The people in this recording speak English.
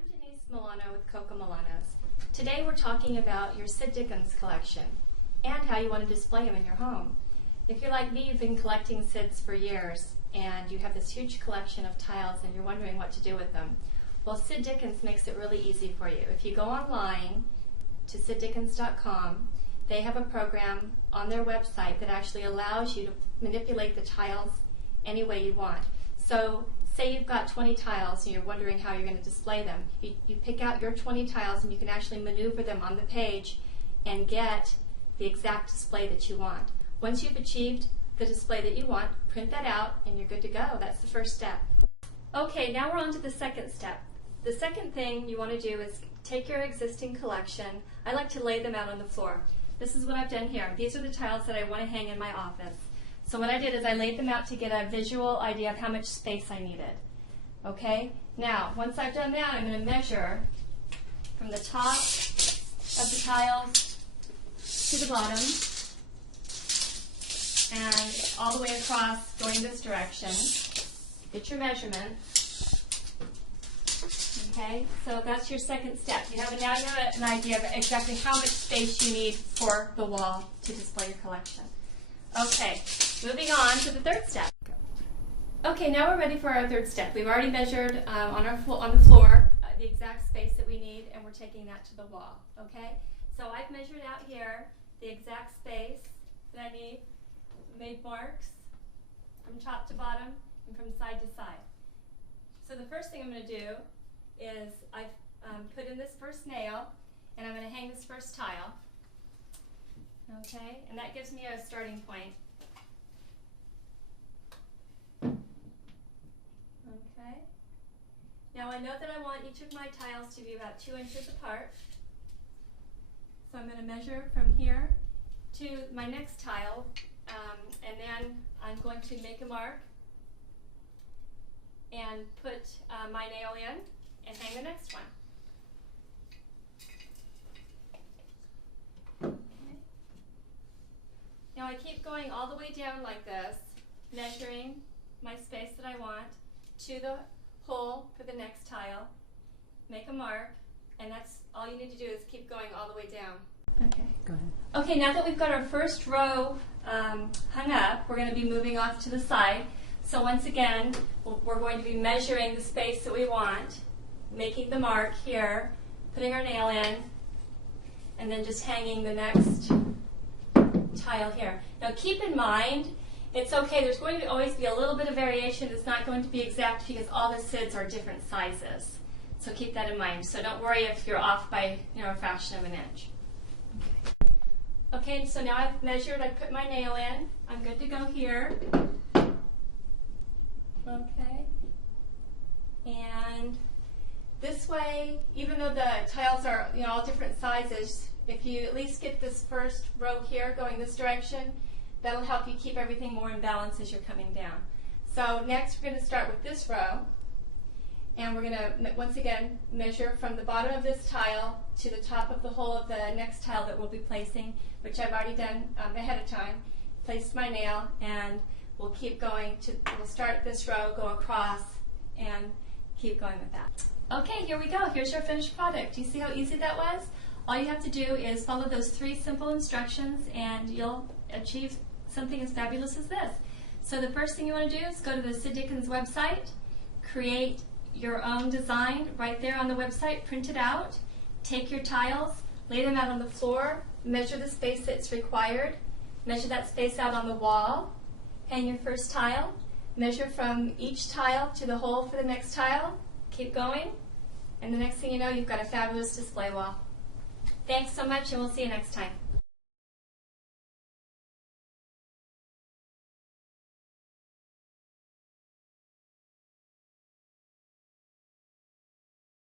I'm Denise Milano with Coco Milanos. Today we're talking about your Sid Dickens collection and how you want to display them in your home. If you're like me, you've been collecting Sids for years and you have this huge collection of tiles and you're wondering what to do with them. Well, Sid Dickens makes it really easy for you. If you go online to siddickens.com, they have a program on their website that actually allows you to manipulate the tiles any way you want. So say you've got 20 tiles and you're wondering how you're going to display them. You pick out your 20 tiles and you can actually maneuver them on the page and get the exact display that you want. Once you've achieved the display that you want, print that out and you're good to go. That's the first step. Okay, now we're on to the second step. The second thing you want to do is take your existing collection. I like to lay them out on the floor. This is what I've done here. These are the tiles that I want to hang in my office. So what I did is I laid them out to get a visual idea of how much space I needed. Okay? Now, once I've done that, I'm going to measure from the top of the tiles to the bottom and all the way across going this direction. Get your measurement. Okay? So that's your second step. Now you have an idea of exactly how much space you need for the wall to display your collection. Okay, moving on to the third step. Okay, now we're ready for our third step. We've already measured on the floor the exact space that we need, and we're taking that to the wall. Okay, so I've measured out here the exact space that I need, made marks from top to bottom and from side to side. So the first thing I'm going to do is I've put in this first nail, and I'm going to hang this first tile. Okay, and that gives me a starting point. Okay, now I know that I want each of my tiles to be about 2 inches apart. So I'm going to measure from here to my next tile, and then I'm going to make a mark and put my nail in and hang the next one. Now I keep going all the way down like this, measuring my space that I want to the hole for the next tile, make a mark, and that's all you need to do is keep going all the way down. Okay. Go ahead. Okay, now that we've got our first row hung up, we're going to be moving off to the side. So once again, we're going to be measuring the space that we want, making the mark here, putting our nail in, and then just hanging the next tile here. Now keep in mind, it's okay, there's going to always be a little bit of variation. It's not going to be exact because all the Sids are different sizes. So keep that in mind. So don't worry if you're off by a fraction of an inch. Okay, so now I've measured, I've put my nail in. I'm good to go here. Okay. And this way, even though the tiles are all different sizes, if you at least get this first row here going this direction, that'll help you keep everything more in balance as you're coming down. So next we're going to start with this row, and we're going to once again measure from the bottom of this tile to the top of the hole of the next tile that we'll be placing, which I've already done ahead of time. Placed my nail, and we'll keep going we'll start this row, go across, and keep going with that. Okay, here we go. Here's your finished product. Do you see how easy that was? All you have to do is follow those 3 simple instructions and you'll achieve something as fabulous as this. So the first thing you want to do is go to the Sid Dickens website, create your own design right there on the website, print it out, take your tiles, lay them out on the floor, measure the space that's required, measure that space out on the wall, hang your first tile, measure from each tile to the hole for the next tile, keep going, and the next thing you know, you've got a fabulous display wall. Thanks so much, and we'll see you next time.